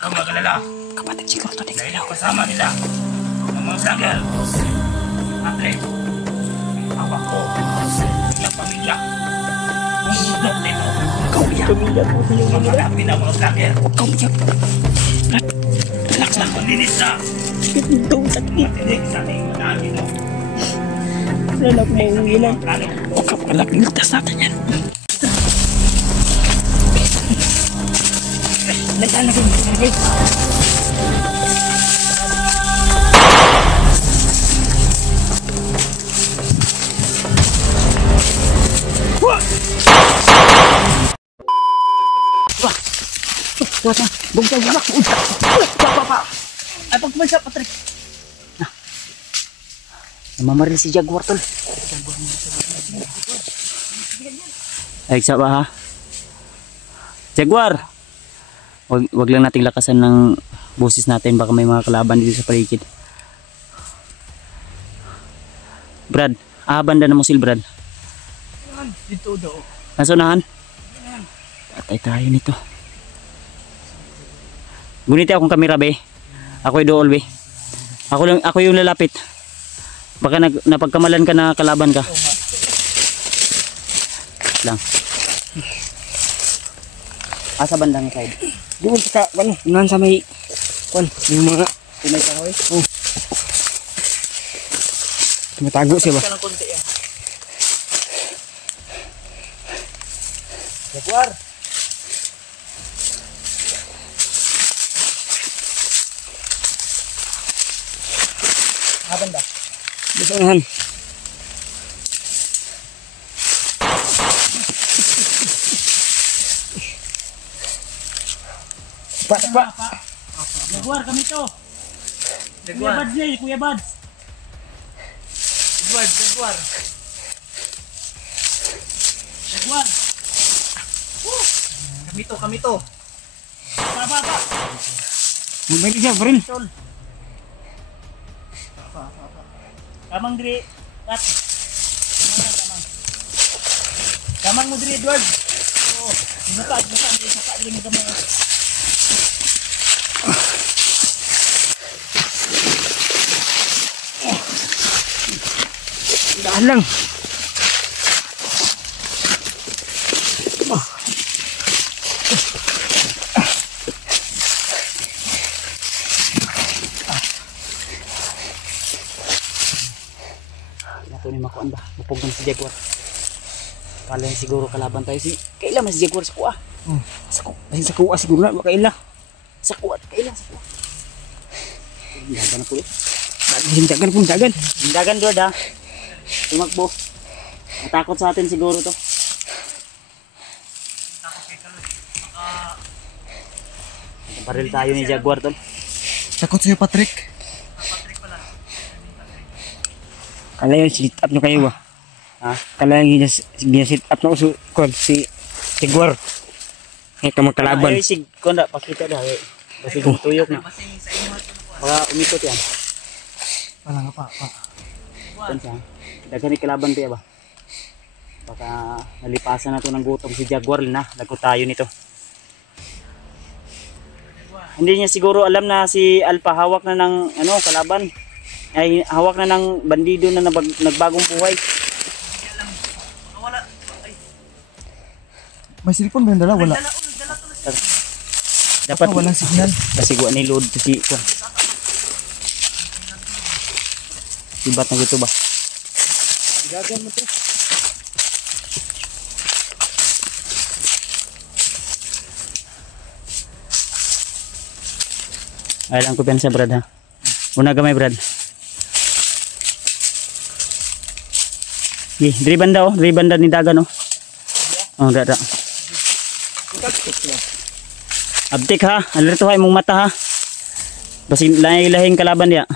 Huwag magalala. Kapatid siguro to, di Dahil ako kasama nila. Ang mga vlogger. Ate. Papa ko. Ilang pamilya. Hihigop nito. Ikaw umiyak. Mamalapin ang mga vlogger. Huwag ka umiyak. Brad, relax lang. Malinis na. Ito, sakit. Matinig sa ating mga ino. Lalap na yung ilan. Plano. Huwag ka magalap. Niligtas natin yan. Naglalagay. Wah, bungkay bulak. Pa. Ay pagkumansa, Patrick. Namamaril si Jaguar tol. Ay, isa ba ha? Jaguar! Wag lang nating lakasan ng boses natin, baka may mga kalaban dito sa paligid. Brad, banda na mo sil Brad. Dito daw. Nasa unahan? Patay tayo nito. Guniti akong kamera be. Ako yung dool be. Ako yung lalapit. Baka napagkamalan ka na kalaban ka. Lang. Asa bandang side? Doon sa unahan sa may yung mga may kahoy. Oh. Tumatago siya ba? Jaguar. Banda. Dito unahan. Pa. Jaguar kami to. Jaguar. Kuya Bads eh, Kuya Bads. Jaguar. Jaguar. Kami to. Pa. Mabalik siya, Brin. Kamang diri. Kat. Kamang mo diri, Edward. Oh, saka diri mo kamang. Daan lang. Nato ni makuan ba? Mapugan si Jaguar. Kala niya siguro kalaban tayo si. Kaila mas si Jaguar sa kuha. Sa kuha siguro na kaila. Sa kuha kaila sa kuha. Dagan po. Dagan doon ha. Tumakbo. Natakot sa atin siguro to. Paril tayo ni Jaguar tol. Takot sa'yo, Patrick. Kala yung sit up nyo kayo ba? Ha? Kala yung sit up na uso si Jaguar. Ngayon ka magkalaban. Ay, sig konda, pakita dah. Kasi tuyok na. Baka umikot yan. Wala nga pa. Kansa. Daghan ni kalaban tayo ba? Baka nalipasan na to ng gutom si Jaguar na. Lagot tayo nito. Hindi niya siguro alam na si Alpha hawak na ng kalaban. Ay hawak na ng bandido na nagbagong buhay. May cellphone ba yung dala? Wala. Dapat walang signal. Kasi guwa ni load si Kwan. Sibat na dito ba? Gagan mo to. Ay lang ko pensa Brad ha. Una gamay Brad. Diri banda ni dagan oh. Oh, dada. Abtik ha, alerto ha imong mata ha. Basi lahing kalaban dia.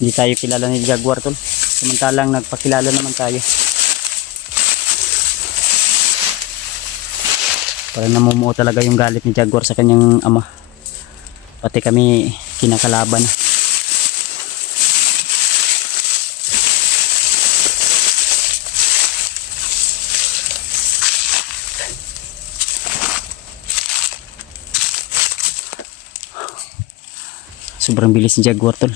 Hindi tayo kilala ni Jaguar tol. Samantalang nagpakilala naman tayo. Parang namumuo talaga yung galit ni Jaguar sa kanyang ama. Pati kami kinakalaban. Sobrang bilis ni Jaguar tol.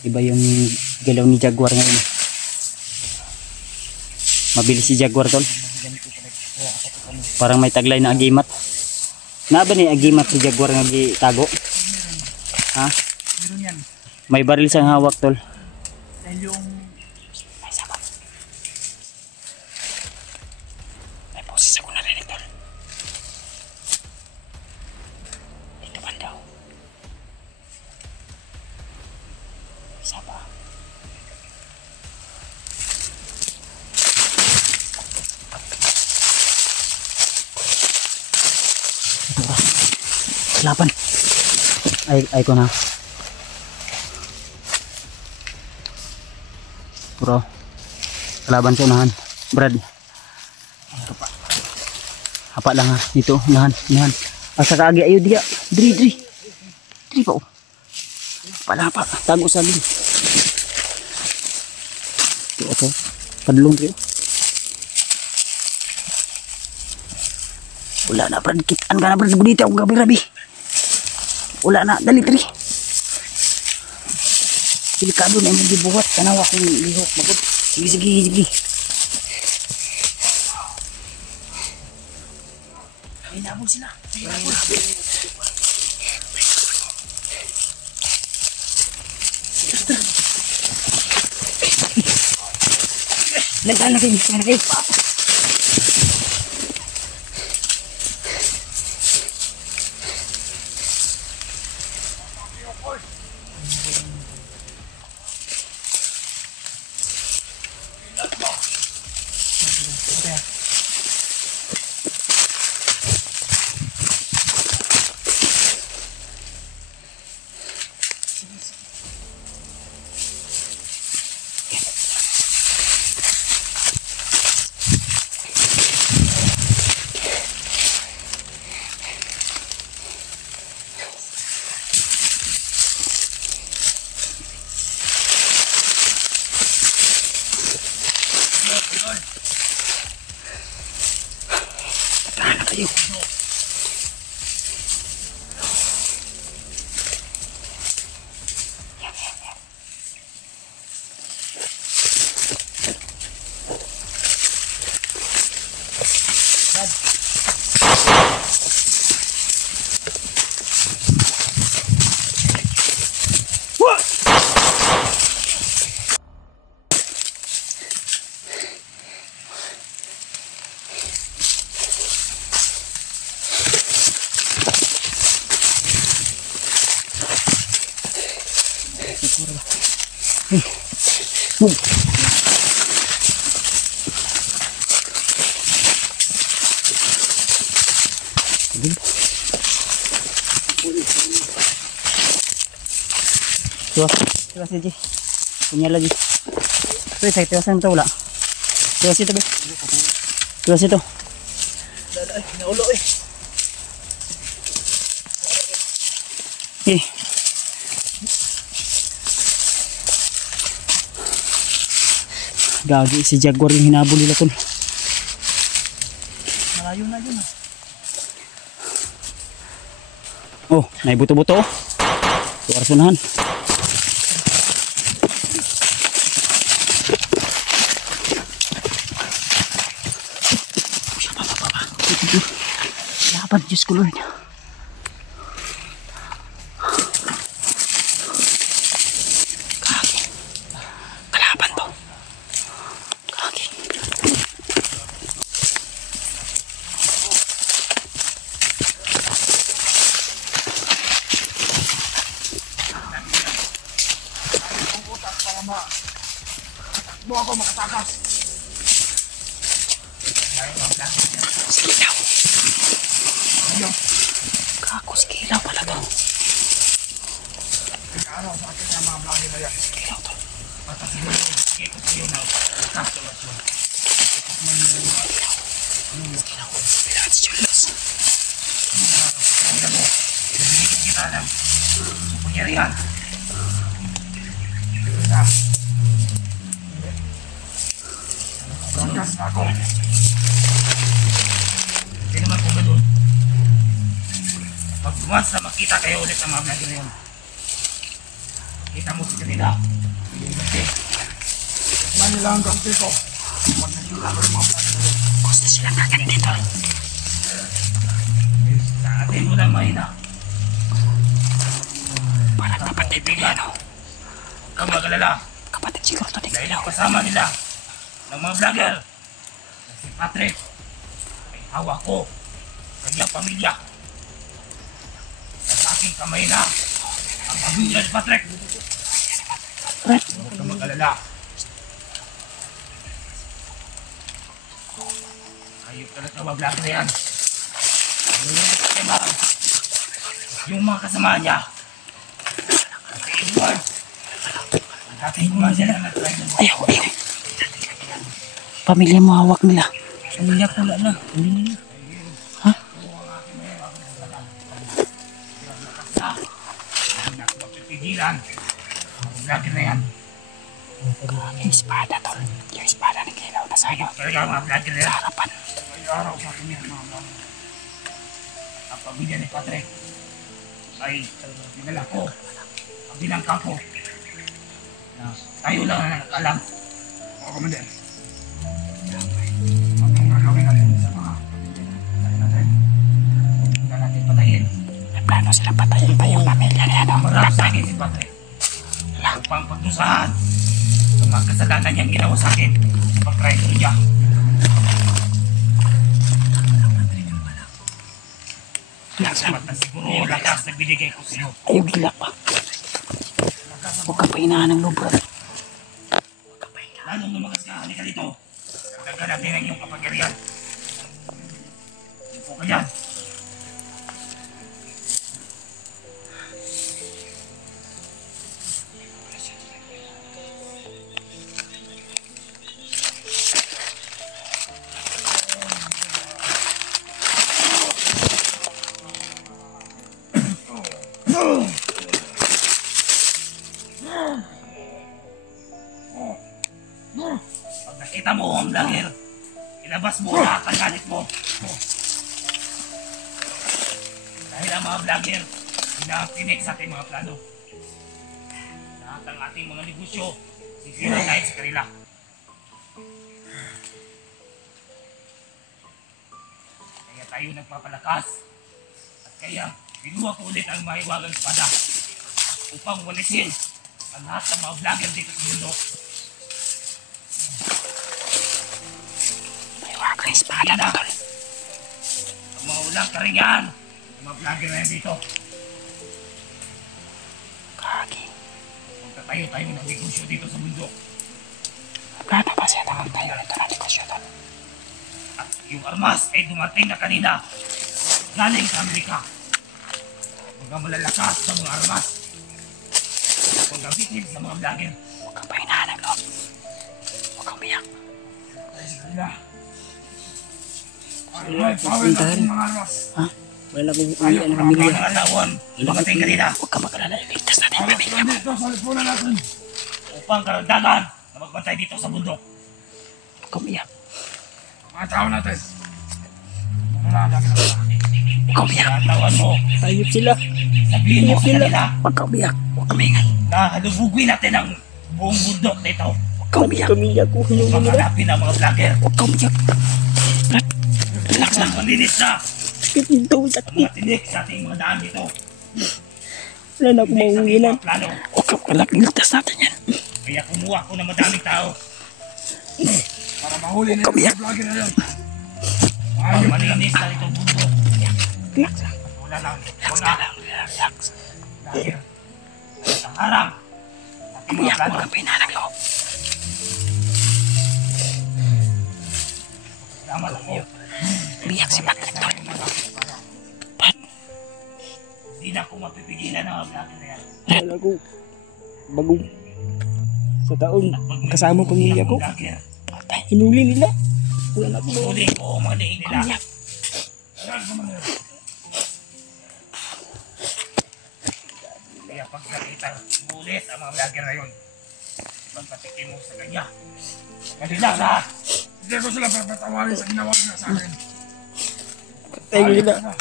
Iba yung galaw ni Jaguar ngayon. Mabilis si Jaguar tol. Parang may taglay na agimat. Na ba ni agimat si Jaguar nga gitago? Ha? Meron yan. May baril sang hawak tol. Dahil yung... May sabat. May boses ako narinig tol. Ito ba daw? Saba. Laban. Ay ko na. Bro. Laban sa unahan. Brad. Apa lang ha. Dito. Unahan. Asa kaagi ayo dia. Dri pa. Apa lang pa. Tago sa lin. Ito. Padulong dri. Wala na Brad. Kitaan ka na Brad. Gudita akong gabi-rabi. Wala na, dali tri. Delikado na yung gibuhat. Tanawa kong lihok. Magod. Sige. Ay, nabol sila. Sige, nabol. Lagyan kayo. Tahan na kayo. Tiwas aja. Punya lagi. Tuh saya tiwasan tahu lah. Tiwas itu be. Tiwas itu. Naulo eh. Gagi si Jaguar yung hinabol nila tol. Malayo na yun. Oh, may buto-buto. Luar sunahan. Laban, Diyos ko Lord. Kaki. Kalaban to. Kaki. Takbo ako makatakas. Silaw. Kako, silaw pala to. Silaw to. Silaw. Silaw si Julius. kita ng pangyarihan. Kita. Bakas na ako. Hindi naman po ganun. Pag once na makita kayo ulit ng mga vlogger na yun, kita mo sa kanila. Kasi, Manila ang kampi ko. Pag nakita ko yung mga vlogger na yun. Gusto sila kakanin dito. sa atin mo lang mahina. Parang kapatid nila, no? Huwag kang mag-alala. Kapatid siguro to ni Dahil Kilo. kasama nila ng mga vlogger na si Patrick ay hawak ko kanyang pamilya. At sa aking kamay na ang pamilya ni Patrick. Huwag kang mag-alala. Ayop talaga mga vlogger na yan. Yung mga kasama niya si Edward. Tatay mo sila nag-try ng Ayaw. Pamilya mo hawak nila. pamilya ko na. Pamilya. Ha? Hindi ako mapipigilan. Ang vlogger na yan. Yung espada, tol. Yung espada ni Kilo na sa'yo. Talaga mga vlogger na yan. Sa harapan. May araw sa akin yan mga vlogger. Ang pamilya ni Patrick ay dinala ko ang bilang kampo na tayo lang ang alam. O, Commander. Ang gagawin natin sa mga tayo natin. Huwag na natin patayin. May plano silang patayin pa yung pamilya niya, no? Marap sa akin si Patrick. Upang pagdusahan sa mga kasalanan niyang ginawa sa akin sa pag-traitor niya. Salamat na siguro lakas na binigay ko sa iyo. Ayaw gila pa. Huwag ka pa inahan ng lubra. Lalong lumakas ka, halika dito. Dagdagan natin ang iyong kapangyarihan. Upo ka dyan. Pag nakita mo ang vlogger, ilabas mo lahat ang galit mo. Dahil ang mga vlogger, pinakinig sa ating mga plano. Lahat ang ating mga negosyo, sisira dahil sa kanila. Kaya tayo nagpapalakas. At kaya, binuha ko ulit ang mahiwagang espada upang walisin ang lahat ng mga vlogger dito sa mundo. May wagang espada na, tol. Ang mga ulang karingan, ang mga vlogger na yan dito. Kagi. Magtatayo tayo ng negosyo dito sa mundo. Plano pa siya naman tayo nito na negosyo, tol. At yung armas ay dumating na kanina. Galing sa Amerika. Mga malalakas sa mga armas. Kung gamitin sa mga vlogger. Huwag kang pa inahan ng loob. Huwag kang biyak. Ay, sa kanila. Ay, pawin natin mga armas. Ha? Wala kong Ayaw, uwi ng Mga pamilya. nangalawan, dumating kanina. Huwag ka mag-alala. Iligtas natin yung Ayaw, pamilya mo. dito sa lipunan natin. Upang karagdagan na magbantay dito sa bundok. Huwag kang biyak. Mga tao natin. Wala, dami na pala. Huwag kang biyak. Tinatawan mo. Ayop sila. Sabihin mo sa kanila Huwag kang biyak. Huwag kang maingay. na halubugin natin ang buong bundok nito. Huwag kang biyak. Pamilya ko. Paghanapin ang mga vlogger. Huwag kang biyak. Relax lang. Ang malinis na Sakit dito. ang Sakit. mga tinik sa ating mga daan dito. Wala na akong Tinik sa mauwi ating na. mga plano. Huwag kang kalak. Iligtas natin yan. Kaya kumuha ko ng madaming tao. Para mahuli nila Kamiyak. mga vlogger na yun. Para malinis na itong bundok. Relax lang. Wala lang Relax mga na lang. Relax. vlogger. At ang harang sa ating mga Biyak. plano. Huwag kang pahinaan ng loob. Salamat ako. Biyak si Patrick, tol. Pat. Hindi na ako mapipigilan ng mga vlogger na yan. Wala ko. Bagong. Sa taon. At pag may Kasama huli pamilya akong ko. vlogger, Patay. Hinuli nila. Wala na akong huli ko ang mga liin nila. biyak. kapag nakita ulit ang mga vlogger na yun, pagpatikin mo sa kanya. Kanila sa Hindi ko sila papatawarin sa ginawa nila sa akin. Tayo na.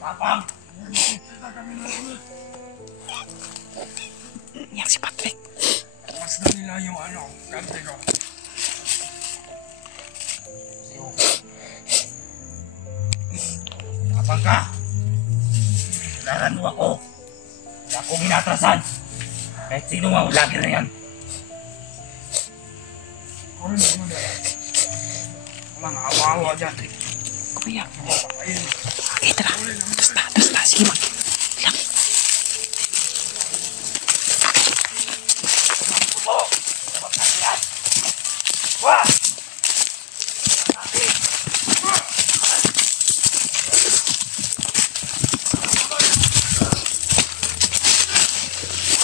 Papang! Kita kami na ulit. Iyak si Patrick. Mas na nila yung ganti ko. Papang ka! Kailangan mo ako. Wala akong inatrasan. Kahit sino ang vlogger na yan. Ako rin naman nila. Walang awa-awa dyan. Kumiyak. Ayun. Okay, tara. Basta. Sige, mag. Iyak. Wah!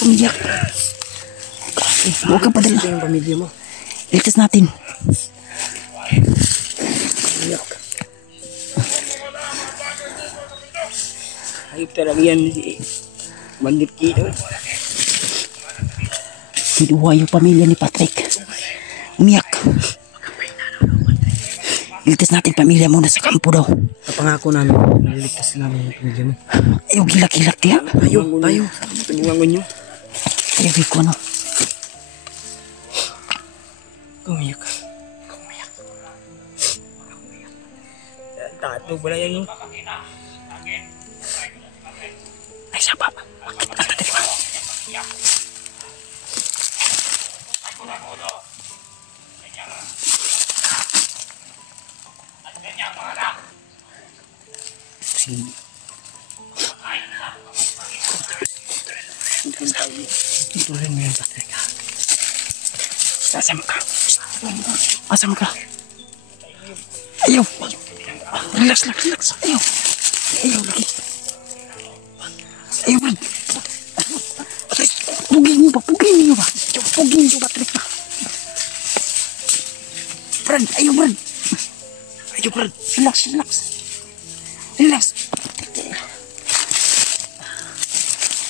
Kumiyak. Huwag kang padala. Ito yung pamilya mo. Ligtas natin. Kumiyak. Ayop talaga yan si Bandit Kito. Kinuha yung pamilya ni Patrick. Umiyak. Ligtas natin pamilya mo na sa kampo daw. Napangako namin, naliligtas namin yung pamilya mo. Ayaw gilak-gilak diya. Tayo. Tulungan nyo. Ayaw ko no. Kumiyak. Tato pala yan yung... Ay, siapa? Bakit ang tatirima? Si... Tutuloy mo yung Patrick. Asam ka. Asam ka. Ayaw. Relax. Ayaw. Ayaw lagi. Ayaw, Brad. Patrick, pugin niyo ba? Pugin niyo, Patrick pa. Brad, ayaw, Brad. Ayaw, Brad.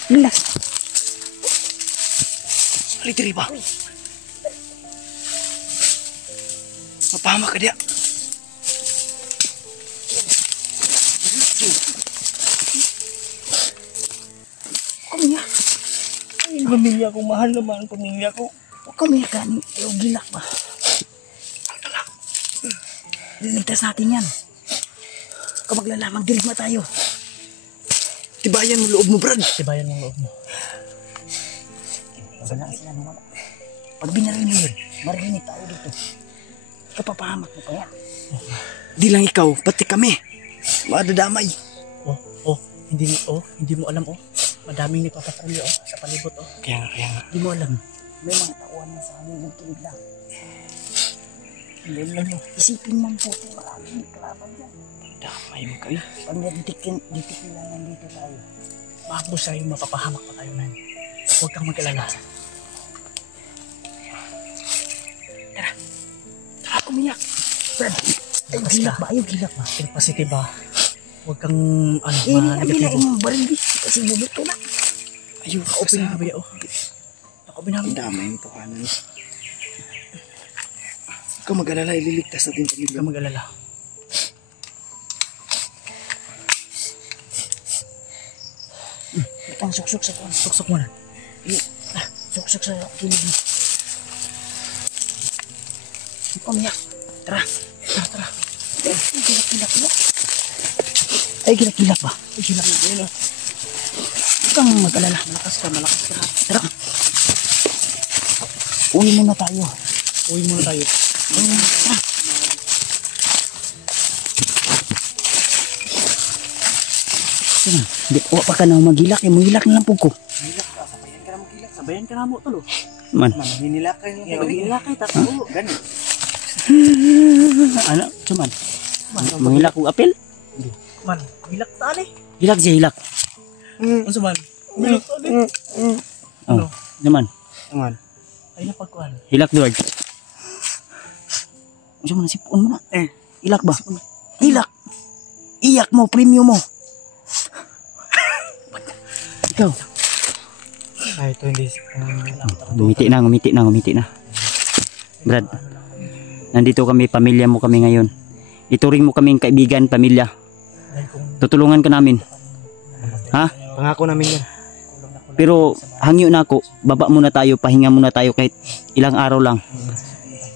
Relax. Alitiri ba? Mapahama ka dia. Kumiyak. Ay, pamilya ko, mahal naman ang pamilya ko. Huwag kumiyak ka. Ayaw gilak ba? Liligtas natin yan. Kung maglalamang dilig na tayo. Tibayan mo loob mo, Brad. Tibayan ng loob mo. Sila naman. Pag binaril mo yun, marinig tayo dito. Kapapahamak mo pa yan. Di lang ikaw, pati kami. Madadamay. Hindi mo alam, madaming nagpapatrolyo, sa palibot, Kaya nga. Hindi mo alam. May mga tauhan na sa amin ng kilig lang. Hindi mo alam mo. Isipin mo ang puti, maraming kalaban dyan. Damay mo kayo. Pag nagdikin lang nandito tayo. Mahapos sa'yo, mapapahamak pa tayo na yun. Huwag kang mag-alala. Tara, umiyak. Brad, ayaw gilak ba? Think positive ba? Huwag kang, Abilain mo baril kasi bubito na. Ayun, kaupin na ba yun? Nakaupin namin. Damay mo po kanan. Ikaw mag-alala, ililigtas natin Huwag kang mag-alala. Itang suksok sa kuwan. Suksok mo na. Suksok sa kilig mo. Umiyak. Tara. Ay, gilak ba? Ay, silak na yun, Huwag kang mag-alala. Malakas ka. Tara. Uwi muna tayo. Uwi muna tayo. Tara. Hindi ko pa ka na magilak. Magilak na lang po ko. Sabayan ka na mo, tulo. Man. Hinilakay lang. Hinilakay, tako. Ganun. Ano? Cuman. Mangilak ko apel? Man, hilak tali. Hilak siya, hilak. Ano man? Hilak tali. Oh, naman. Naman. Ay, napagkuhan. Hilak doon. Cuman sipon mo na. Hilak ba? Hilak. Iyak mo, premium mo. Ikaw. Ay, ito hindi. Ngumiti na. Brad, nandito kami, pamilya mo kami ngayon. Ituring mo kaming kaibigan, pamilya. Tutulungan ka namin. Ha? Pangako namin yan. Pero hangyo na ako, baba muna tayo, pahinga muna tayo kahit ilang araw lang.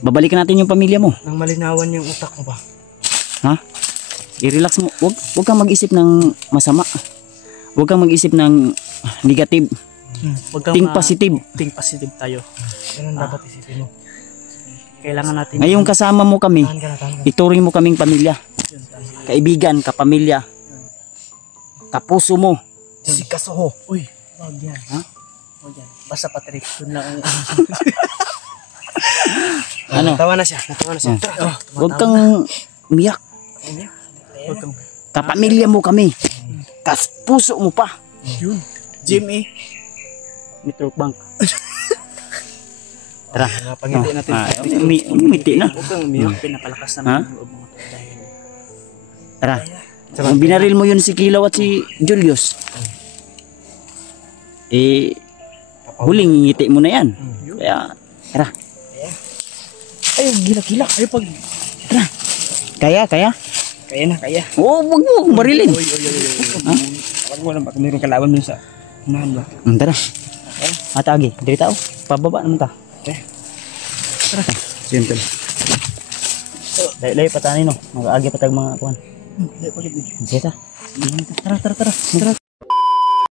Babalikan natin yung pamilya mo. Nang malinawan yung utak mo ba? Ha? I-relax mo. Wag kang mag-isip ng masama. Wag kang mag-isip ng negative. Huwag kang Think positive. Think positive tayo. Ganun dapat isipin mo. Kailangan natin. Ngayong kasama mo kami, Tahan ka na, tahan ka. ituring mo kaming pamilya. Kaibigan, kapamilya. Kapuso mo. Si Kasuho. Uy, wag yan. Ha? Wag yan. Basta Patrick, yun lang ang Ano? Natawa na siya. Huwag kang umiyak. Huwag kang Kapamilya mo kami. Kapuso mo pa. yun. Jimmy. Metro Bank. Tara. Pangiti natin. Umiti na. Huwag kang umiyak. Pinapalakas Ha? namin yung loob mo dahil Tara. Kung binaril mo yun si Kilaw at si Julius, huling ngiti mo na yan. Kaya, tara. Ay, gila-gila. ay pag Kaya? Kaya na, kaya. Oo, wag mo akong barilin. Ha? Huwag mo lang baka mayroong kalaban dun sa unahan ba? Tara. Atagi, dari tao. Pababa naman ka. Tara. Siyan tol. Layo patanin no. Mag-aagi patag mga kuhan. Sige ta. Tara.